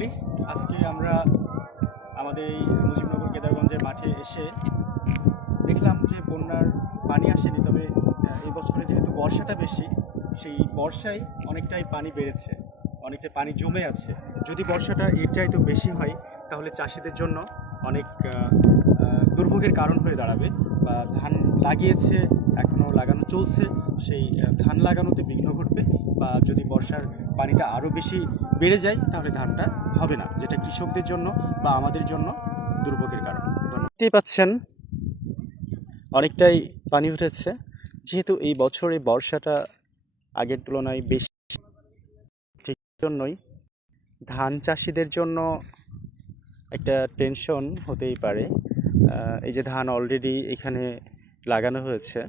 বলি। আজকে আমরা আমাদের এই মুজিবনগর কেদারগঞ্জের মাঠে এসে দেখলাম যে বন্যার পানি আসেনি, তবে এই বছরে যেহেতু বর্ষাটা বেশি, সেই বর্ষায় অনেকটাই পানি বেড়েছে, অনেকটাই পানি জমে আছে। যদি বর্ষাটা এর চাইতেও বেশি হয় তাহলে চাষিদের জন্য অনেক দুর্ভোগের কারণ হয়ে দাঁড়াবে। বা ধান লাগিয়েছে, এখনও লাগানো চলছে, সেই ধান লাগানোতে বিঘ্ন ঘটবে। বা যদি বর্ষার পানিটা আরও বেশি বেড়ে যায় তাহলে ধানটা হবে না, যেটা কৃষকদের জন্য বা আমাদের জন্য দুর্ভোগের কারণ। দেখতেই পাচ্ছেন অনেকটাই পানি উঠেছে। যেহেতু এই বছর এই বর্ষাটা আগের তুলনায় বেশি, ঠিক জন্যই ধান চাষিদের জন্য একটা টেনশন হতেই পারে। এই যে ধান অলরেডি এখানে লাগানো হয়েছে,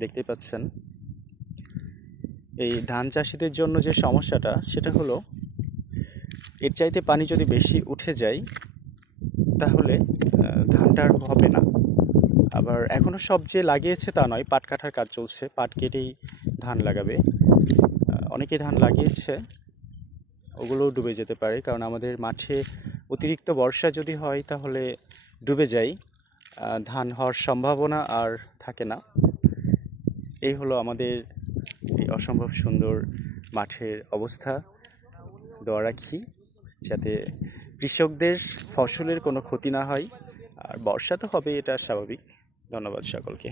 দেখতেই পাচ্ছেন। এই ধান চাষিদের জন্য যে সমস্যাটা সেটা হলো, এর চাইতে পানি যদি বেশি উঠে যায় তাহলে ধানটা আর হবে না। আবার এখনও সব যে লাগিয়েছে তা নয়, পাট কাটার কাজ চলছে, পাট কেটেই ধান লাগাবে। অনেকে ধান লাগিয়েছে, ওগুলোও ডুবে যেতে পারে, কারণ আমাদের মাঠে অতিরিক্ত বর্ষা যদি হয় তাহলে ডুবে যায়, ধান হওয়ার সম্ভাবনা আর থাকে না। এই হলো আমাদের এই অসম্ভব সুন্দর মাঠের অবস্থা। দোয়া রাখি যাতে কৃষকদের ফসলের কোনো ক্ষতি না হয়। আর বর্ষা তো হবে, এটা স্বাভাবিক। ধন্যবাদ সকলকে।